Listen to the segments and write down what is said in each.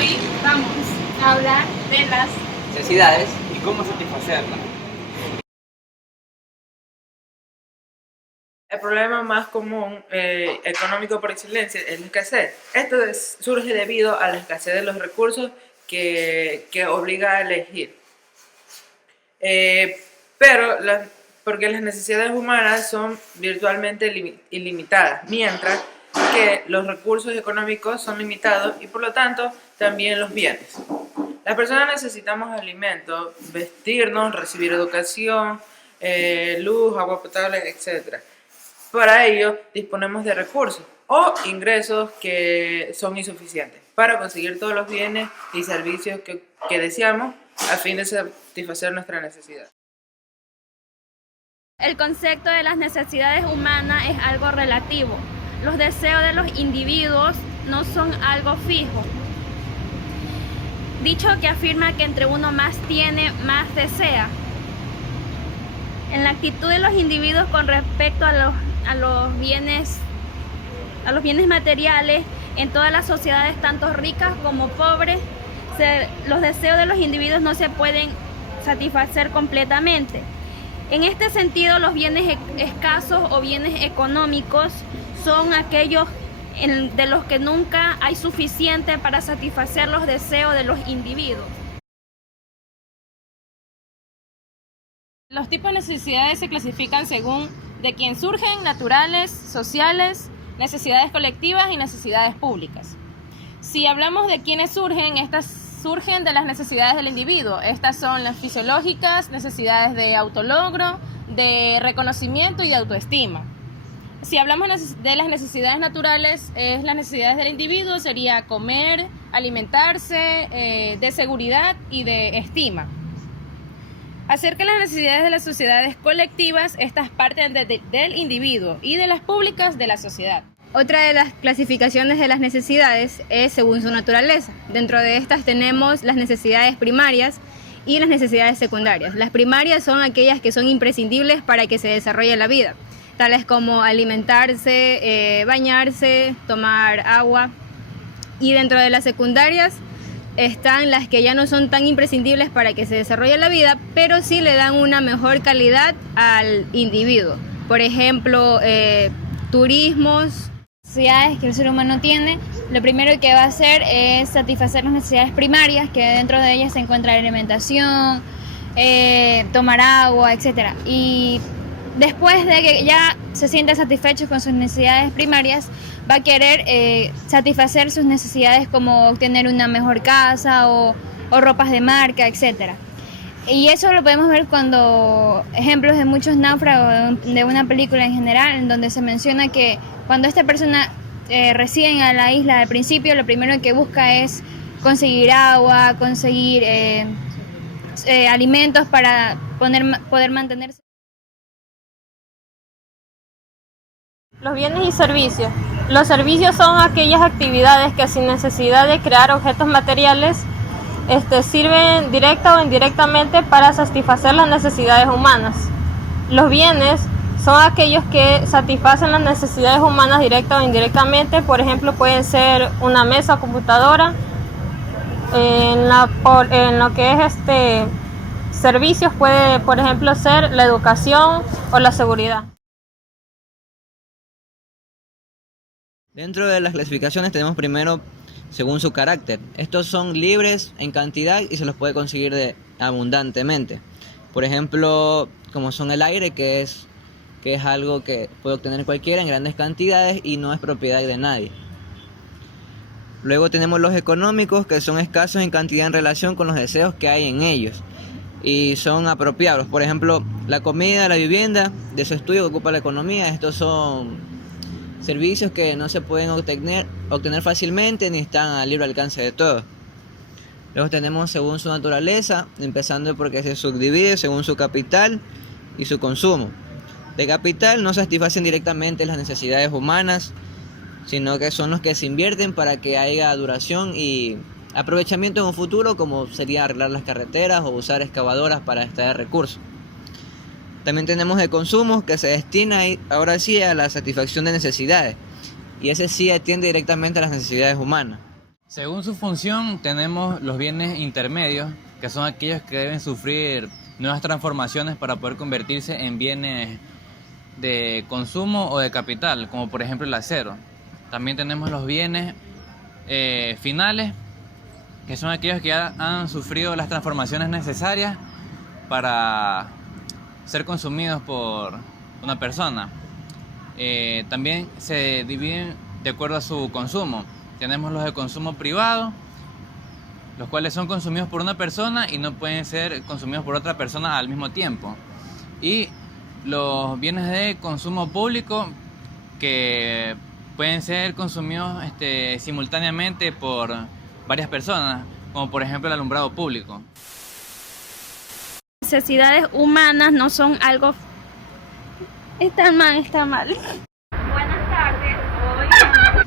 Hoy vamos a hablar de las necesidades y cómo satisfacerlas. El problema más común económico por excelencia es la escasez. Esto surge debido a la escasez de los recursos que obliga a elegir. Porque las necesidades humanas son virtualmente ilimitadas, mientras que los recursos económicos son limitados y por lo tanto también los bienes. Las personas necesitamos alimentos, vestirnos, recibir educación, luz, agua potable, etc. Para ello disponemos de recursos o ingresos que son insuficientes para conseguir todos los bienes y servicios que deseamos a fin de satisfacer nuestra necesidad. El concepto de las necesidades humanas es algo relativo. Los deseos de los individuos no son algo fijo. Dicho que afirma que entre uno más tiene, más desea. En la actitud de los individuos con respecto a los bienes materiales, en todas las sociedades, tanto ricas como pobres, los deseos de los individuos no se pueden satisfacer completamente. En este sentido, los bienes escasos o bienes económicos son aquellos de los que nunca hay suficiente para satisfacer los deseos de los individuos. Los tipos de necesidades se clasifican según de quién surgen: naturales, sociales, necesidades colectivas y necesidades públicas. Si hablamos de quiénes surgen, estas surgen de las necesidades del individuo. Estas son las fisiológicas, necesidades de autologro, de reconocimiento y de autoestima. Si hablamos de las necesidades naturales, las necesidades del individuo sería comer, alimentarse, de seguridad y de estima. Acerca de las necesidades de las sociedades colectivas, estas parten del individuo y de las públicas de la sociedad. Otra de las clasificaciones de las necesidades es según su naturaleza. Dentro de estas tenemos las necesidades primarias y las necesidades secundarias. Las primarias son aquellas que son imprescindibles para que se desarrolle la vida, tales como alimentarse, bañarse, tomar agua. Y dentro de las secundarias están las que ya no son tan imprescindibles para que se desarrolle la vida, pero sí le dan una mejor calidad al individuo. Por ejemplo, turismos. Necesidades que el ser humano tiene, lo primero que va a hacer es satisfacer las necesidades primarias, que dentro de ellas se encuentra la alimentación, tomar agua, etc. Y después de que ya se siente satisfecho con sus necesidades primarias, va a querer satisfacer sus necesidades como obtener una mejor casa o ropas de marca, etc. Y eso lo podemos ver cuando ejemplos de muchos náufragos de una película en general, en donde se menciona que cuando esta persona reside a la isla al principio, lo primero que busca es conseguir agua, conseguir alimentos para poder mantenerse. Los bienes y servicios. Los servicios son aquellas actividades que sin necesidad de crear objetos materiales sirven directa o indirectamente para satisfacer las necesidades humanas. Los bienes son aquellos que satisfacen las necesidades humanas directa o indirectamente. Por ejemplo, pueden ser una mesa o computadora. En lo que es servicios puede, por ejemplo, ser la educación o la seguridad. Dentro de las clasificaciones tenemos primero según su carácter. Estos son libres en cantidad y se los puede conseguir abundantemente. Por ejemplo, como son el aire, que es algo que puede obtener cualquiera en grandes cantidades y no es propiedad de nadie. Luego tenemos los económicos, que son escasos en cantidad en relación con los deseos que hay en ellos y son apropiados. Por ejemplo, la comida, la vivienda, de su estudio que ocupa la economía. Estos son servicios que no se pueden obtener fácilmente ni están al libre alcance de todos. Luego tenemos según su naturaleza, empezando porque se subdivide según su capital y su consumo. De capital no satisfacen directamente las necesidades humanas, sino que son los que se invierten para que haya duración y aprovechamiento en un futuro, como sería arreglar las carreteras o usar excavadoras para extraer recursos. También tenemos de consumo, que se destina ahora sí a la satisfacción de necesidades, y ese sí atiende directamente a las necesidades humanas. Según su función, tenemos los bienes intermedios, que son aquellos que deben sufrir nuevas transformaciones para poder convertirse en bienes de consumo o de capital, como por ejemplo el acero. También tenemos los bienes finales, que son aquellos que ya han sufrido las transformaciones necesarias para ser consumidos por una persona. También se dividen de acuerdo a su consumo. Tenemos los de consumo privado, los cuales son consumidos por una persona y no pueden ser consumidos por otra persona al mismo tiempo. Y los bienes de consumo público, que pueden ser consumidos simultáneamente por varias personas, como por ejemplo el alumbrado público. Necesidades humanas no son algo... Está mal. Buenas tardes, hoy...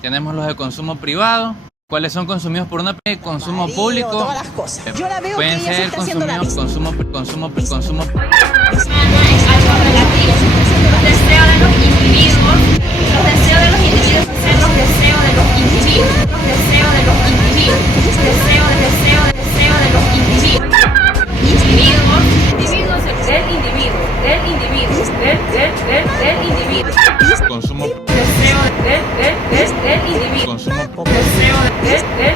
Tenemos los de consumo privado, cuáles son consumidos por una de consumo público. Pueden ser consumidos consumo. Los deseos de los individuos, los deseos de los individuos son los deseos de los individuos, los deseos de los individuos, deseo de los individuos, del individuo, Consumo. deseo del individuo, Consumo. deseo del